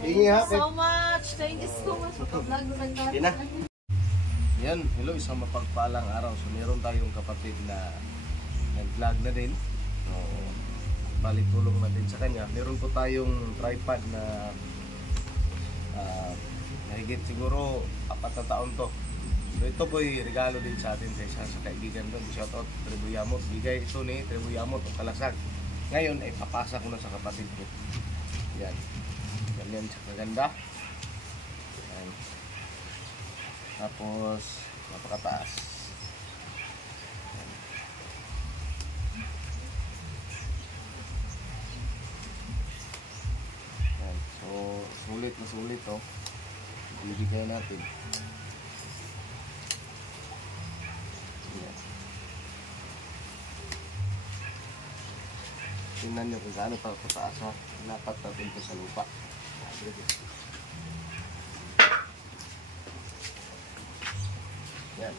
Thank you so much. Thank you so much. Vlog na Yan na. Yan, hello, isang mapagpalang araw. So meron tayong kapatid na nag-vlog na din. So, balik tulong na din sa kanya. Meron po tayong tripod na nahigit siguro 4 na taon to. So ito po'y regalo din sa atin sa isa sa kaibigan doon. Shoutout Tribuyamot. Bigay ito ni Tribuyamot o Kalasag. Ngayon ay papasa ko na sa kapatid ko. Yan. Ganyan siya kaganda. Yan. Tapos napakataas. Yan. So sulit na sulit to. Ibigay natin. Yan. Tingnan nyo kung gaano pa pataas ha. Dapat natin ito sa lupa. Yan.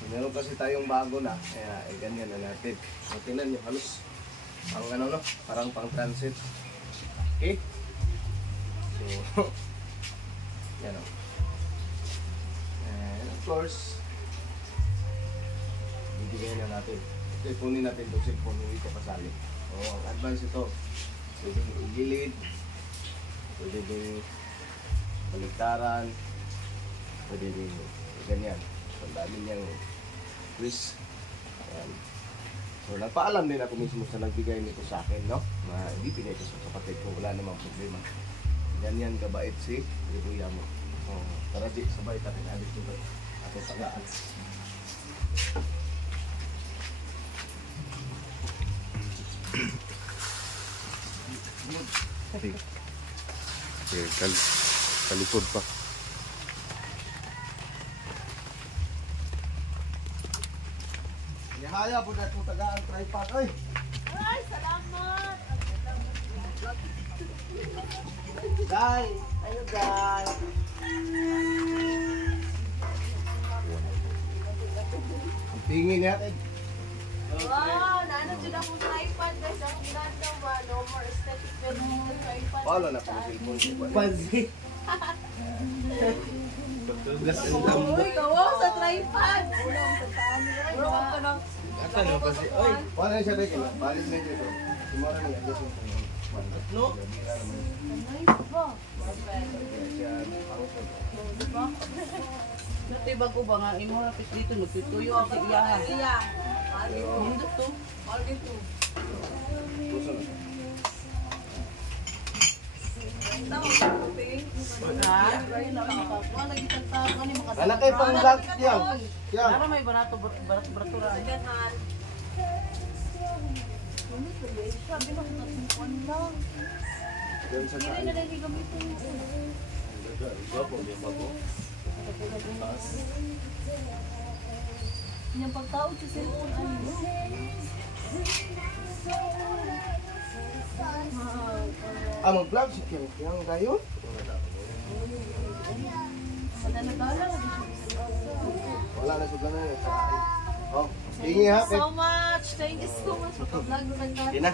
So, meron kasi tayong bago na. Kaya ganyan na natin. So, tingnan nyo halos pang ano no, parang pang transit. Okay? So, yan o. And of course, bibigyan na natin. Okay, punin natin itong cellphone, hindi ka pasali. So, ang advance ito. Pwede igilid. Pwede din baliktaran. Pwede din ganyan. So, ang dami niyang quiz. Ayan. So, nagpaalam din ako mismo sa nagbigay nito sa akin, no? Na ibibigay ko sa kapatid ko. Wala namang problema. Ganyan kabait si Tribuyamot. So, tara di, sabay tayo natin ito. Ato tagaan. Kalikod pa. Yahaya po na itong tagaan tripod. Ay, salamat. Day! Ayo day! Ang tingin natin. Wow, naano dyan akong tripod. Guys, ang ganda ba? No more aesthetic pero yung tripod. Paano na kung cellphone ko? Pansi! Uy, kawaw sa tripod! Ulang sa tami. Ulang ka ng... Ano kasi? Oy! Paano na siya tayo? Balik na dito. Tumara na yan. No? Nice ba? Diba? Dati bago ba nga, imo rapit dito, nagtutuyo ang iyahan. Iya. Hindi to. All dito. Puso na siya. Tawag sa kuping. Anak kayo pang vlog yan. Yan. Para may banato baratura. Ganhan. Sabi na kung natin lang. Yan sa Hindi saan. na nalili gamitin. Yung pagtaod sa cellphone, ano? Mag-vlog si Kim. Yang gayon? Madalagala. Wala na sugla na yun. Oh, hingi ha. So much. Thank you so much. Vlog na Yan na.